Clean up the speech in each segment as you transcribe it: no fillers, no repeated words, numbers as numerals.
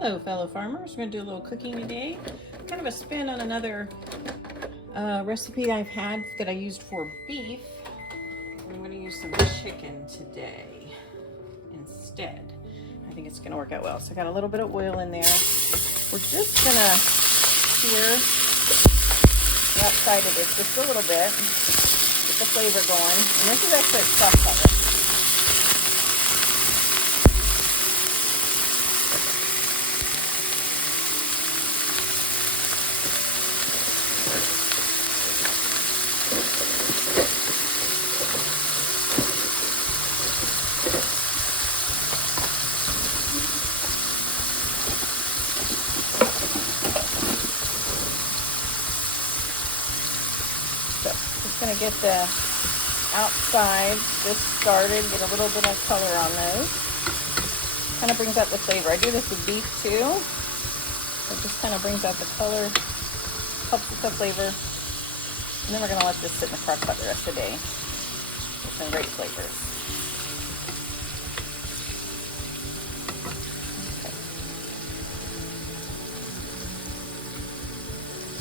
Hello fellow farmers, we're going to do a little cooking today. Kind of a spin on another recipe I've had that I used for beef. I'm going to use some chicken today instead. I think it's going to work out well. So I got a little bit of oil in there. We're just going to sear the outside of this just a little bit, get the flavor going. And this is actually a crock pot. Going to get the outside just started, get a little bit of color on those. Kind of brings out the flavor. I do this with beef too. It just kind of brings out the color, helps with the flavor. And then we're going to let this sit in the crock pot the rest of the day with some great flavors. Okay.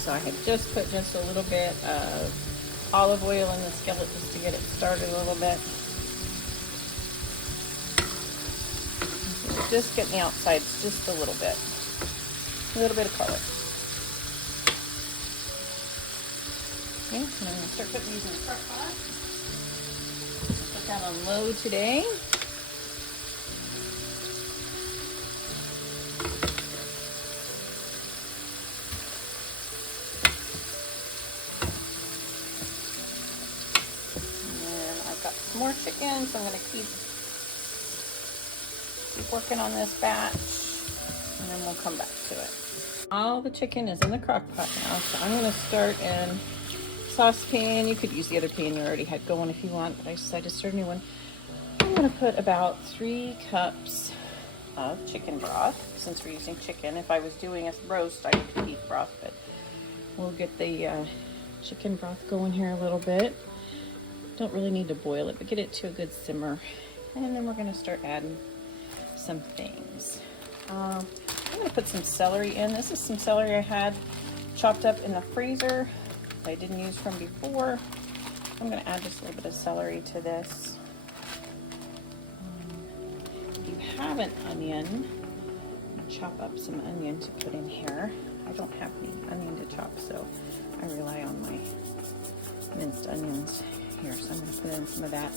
So I had just put just a little bit of olive oil in the skillet just to get it started a little bit. Just getting the outsides just a little bit of color. Okay, and I'm going to start putting these in the crock pot. Put that on low today. More chicken, so I'm going to keep working on this batch, and then we'll come back to it. All the chicken is in the crock pot now, so I'm going to start in saucepan. You could use the other pan you already had going if you want, but I decided to start a new one. I'm going to put about 3 cups of chicken broth, since we're using chicken. If I was doing a roast, I'd use beef broth, but we'll get the chicken broth going here a little bit. Don't really need to boil it, but get it to a good simmer. And then we're going to start adding some things. I'm going to put some celery in. This is some celery I had chopped up in the freezer that I didn't use from before. I'm going to add just a little bit of celery to this. If you have an onion, chop up some onion to put in here. I don't have any onion to chop, so I rely on my minced onions here, so I'm going to put in some of that.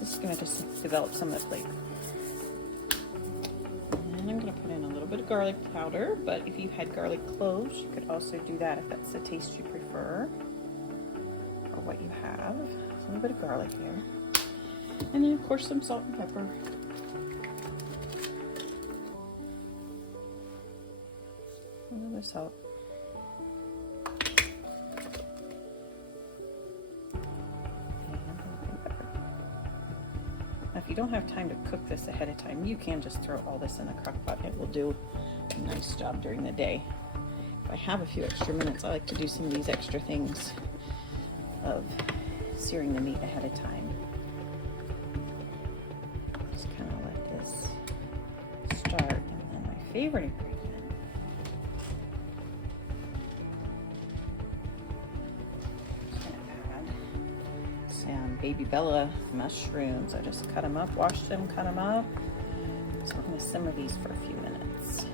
This is going to just develop some of the flavor. And I'm going to put in a little bit of garlic powder, but if you had garlic cloves, you could also do that if that's the taste you prefer, or what you have. So a little bit of garlic there. And then of course some salt and pepper. A little bit of salt. If you don't have time to cook this ahead of time, you can just throw all this in the crock pot. It will do a nice job during the day. If I have a few extra minutes, I like to do some of these extra things of searing the meat ahead of time. Just kind of let this start. And then my favorite ingredient, Baby Bella mushrooms. I just cut them up, washed them, cut them up. So we're going to simmer these for a few minutes.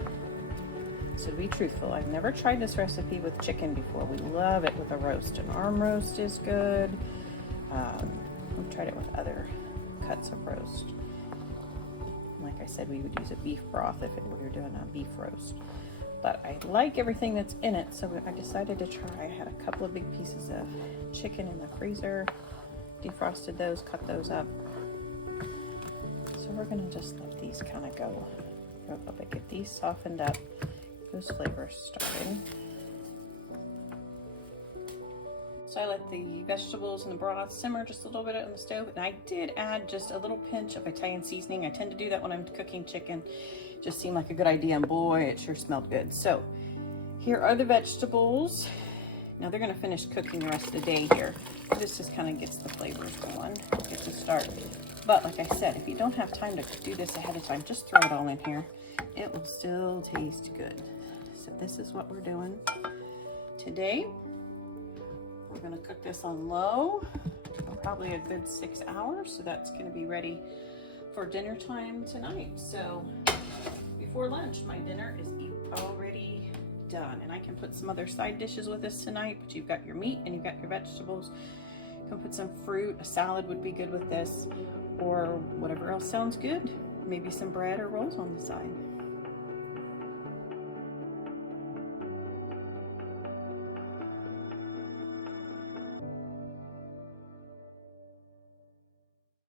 So to be truthful, I've never tried this recipe with chicken before. We love it with a roast. An arm roast is good. We've tried it with other cuts of roast. Like I said, we would use a beef broth if we were doing a beef roast. But I like everything that's in it, so I decided to try. I had a couple of big pieces of chicken in the freezer. Defrosted those, cut those up. So we're going to just let these kind of go a little bit, get these softened up, those flavors started. So I let the vegetables and the broth simmer just a little bit on the stove, and I did add just a little pinch of Italian seasoning. I tend to do that when I'm cooking chicken. Just seemed like a good idea, and boy, it sure smelled good. So here are the vegetables. Now they're going to finish cooking the rest of the day here. This just kind of gets the flavors going, gets a start. But like I said, if you don't have time to do this ahead of time, just throw it all in here. It will still taste good. So this is what we're doing today. We're gonna cook this on low for probably a good 6 hours. So that's gonna be ready for dinner time tonight. So before lunch, my dinner is already done. And I can put some other side dishes with this tonight, but you've got your meat and you've got your vegetables. You can put some fruit, a salad would be good with this, or whatever else sounds good. Maybe some bread or rolls on the side.